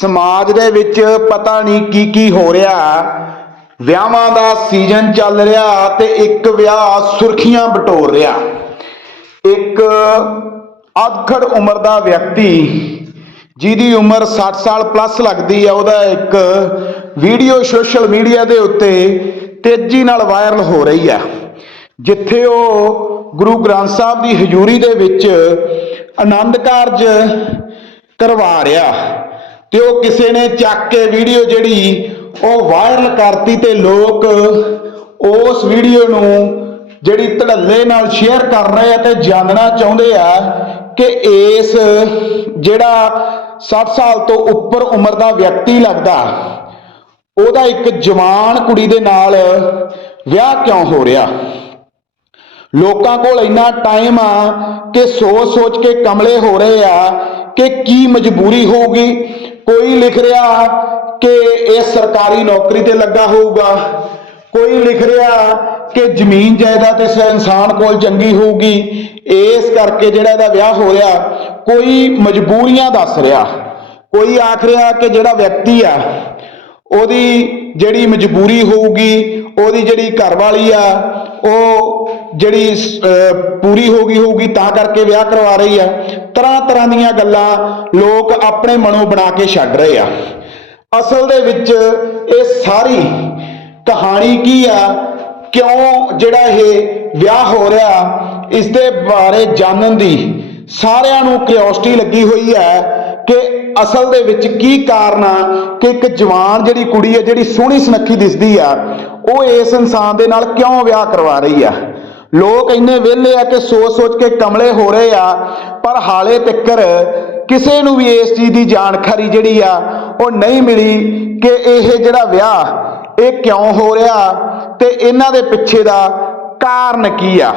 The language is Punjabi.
ਸਮਾਜ ਦੇ ਵਿੱਚ ਪਤਾ ਨਹੀਂ ਕੀ ਕੀ ਹੋ ਰਿਹਾ। ਵਿਆਹਾਂ ਦਾ ਸੀਜ਼ਨ ਚੱਲ ਰਿਹਾ ਤੇ ਇੱਕ ਵਿਆਹ ਸੁਰਖੀਆਂ ਬਟੋਰ ਰਿਹਾ। ਇੱਕ ਅਧਖੜ ਉਮਰ ਦਾ ਵਿਅਕਤੀ ਜਿਹਦੀ ਉਮਰ 60 ਸਾਲ ਪਲੱਸ ਲੱਗਦੀ ਆ, ਉਹਦਾ ਇੱਕ ਵੀਡੀਓ ਸੋਸ਼ਲ ਮੀਡੀਆ ਦੇ ਉੱਤੇ ਤੇਜ਼ੀ ਨਾਲ ਵਾਇਰਲ ਹੋ ਰਹੀ ਆ। ਜਿੱਥੇ ਉਹ ਗੁਰੂ ਗ੍ਰੰਥ ਸਾਹਿਬ ਦੀ ਹਜ਼ੂਰੀ ਦੇ ਵਿੱਚ ਆਨੰਦ ਕਾਰਜ ਕਰਵਾ ਰਿਹਾ। ਤੇ ਉਹ ਕਿਸੇ ਨੇ ਚੱਕ ਕੇ ਵੀਡੀਓ ਜਿਹੜੀ ਉਹ ਵਾਇਰਲ ਕਰਤੀ ਤੇ ਲੋਕ ਉਸ ਵੀਡੀਓ ਨੂੰ ਜਿਹੜੀ ਧੜੱਲੇ ਨਾਲ ਸ਼ੇਅਰ ਕਰ ਰਹੇ ਆ ਤੇ ਜਾਣਨਾ ਚਾਹੁੰਦੇ ਆ ਕਿ ਇਸ ਜਿਹੜਾ 60 ਸਾਲ ਤੋਂ ਉੱਪਰ ਉਮਰ ਦਾ ਵਿਅਕਤੀ ਲੱਗਦਾ, ਉਹਦਾ ਇੱਕ ਜਵਾਨ ਕੁੜੀ ਦੇ ਨਾਲ ਵਿਆਹ ਕਿਉਂ ਹੋ ਰਿਹਾ? ਲੋਕਾਂ ਕੋਲ ਇੰਨਾ ਟਾਈਮ ਆ ਕਿ ਸੋਚ ਸੋਚ ਕੇ ਕਮਲੇ ਹੋ ਰਹੇ ਆ ਕਿ ਕੀ ਮਜਬੂਰੀ ਹੋਊਗੀ? ਕੋਈ ਲਿਖ ਰਿਹਾ ਕਿ ਇਹ ਸਰਕਾਰੀ ਨੌਕਰੀ ਤੇ ਲੱਗਾ ਹੋਊਗਾ ਕੋਈ ਲਿਖ ਰਿਹਾ ਕਿ ਜ਼ਮੀਨ ਜਾਇਦਾਦ ਇਸ ਇਨਸਾਨ ਕੋਲ ਚੰਗੀ ਹੋਊਗੀ ਇਸ ਕਰਕੇ ਜਿਹੜਾ ਇਹਦਾ ਵਿਆਹ ਹੋ ਰਿਹਾ ਕੋਈ ਮਜਬੂਰੀਆਂ ਦੱਸ ਰਿਹਾ ਕੋਈ ਆਖ ਰਿਹਾ ਕਿ ਜਿਹੜਾ ਵਿਅਕਤੀ ਆ ਉਹਦੀ ਜਿਹੜੀ ਮਜਬੂਰੀ ਹੋਊਗੀ ਉਹਦੀ ਜਿਹੜੀ ਘਰਵਾਲੀ ਆ ਉਹ ਜਿਹੜੀ ਅਹ, ਪੂਰੀ ਹੋ ਗਈ ਹੋਊਗੀ ਤਾਂ ਕਰਕੇ ਵਿਆਹ ਕਰਵਾ ਰਹੀ ਆ ਤਰ੍ਹਾਂ ਤਰ੍ਹਾਂ ਦੀਆਂ ਗੱਲਾਂ ਲੋਕ ਆਪਣੇ ਮਨੋਂ ਬਣਾ ਕੇ ਛੱਡ ਰਹੇ ਆ। ਅਸਲ ਦੇ ਵਿੱਚ ਇਹ ਸਾਰੀ ਕਹਾਣੀ ਕੀ ਆ? ਕਿਉਂ ਜਿਹੜਾ ਇਹ ਵਿਆਹ ਹੋ ਰਿਹਾ ਇਸ ਦੇ ਬਾਰੇ ਜਾਣਨ ਦੀ ਸਾਰਿਆਂ ਨੂੰ ਕਿਉਰਿਓਸਿਟੀ ਲੱਗੀ ਹੋਈ ਹੈ ਕਿ ਅਸਲ ਦੇ ਵਿੱਚ ਕੀ ਕਾਰਨ ਆ ਕਿ ਇੱਕ ਜਵਾਨ ਜਿਹੜੀ ਕੁੜੀ ਹੈ ਜਿਹੜੀ ਸੋਹਣੀ ਸੁਨੱਖੀ ਦਿਸਦੀ ਆ, ਉਹ ਇਸ ਇਨਸਾਨ ਦੇ ਨਾਲ ਕਿਉਂ ਵਿਆਹ ਕਰਵਾ ਰਹੀ ਆ? ਲੋਕ ਇੰਨੇ ਵਿਹਲੇ ਆ ਕਿ ਸੋਚ ਸੋਚ ਕੇ ਕਮਲੇ ਹੋ ਰਹੇ ਆ ਪਰ ਹਾਲੇ ਤੱਕਰ ਕਿਸੇ ਨੂੰ ਵੀ ਇਸ ਚੀਜ਼ ਦੀ ਜਾਣਕਾਰੀ ਜਿਹੜੀ ਆ, ਉਹ ਨਹੀਂ ਮਿਲੀ ਕਿ ਇਹ ਜਿਹੜਾ ਵਿਆਹ, ਇਹ ਕਿਉਂ ਹੋ ਰਿਹਾ ਤੇ ਇਹਨਾਂ ਦੇ ਪਿੱਛੇ ਦਾ ਕਾਰਨ ਕੀ ਆ।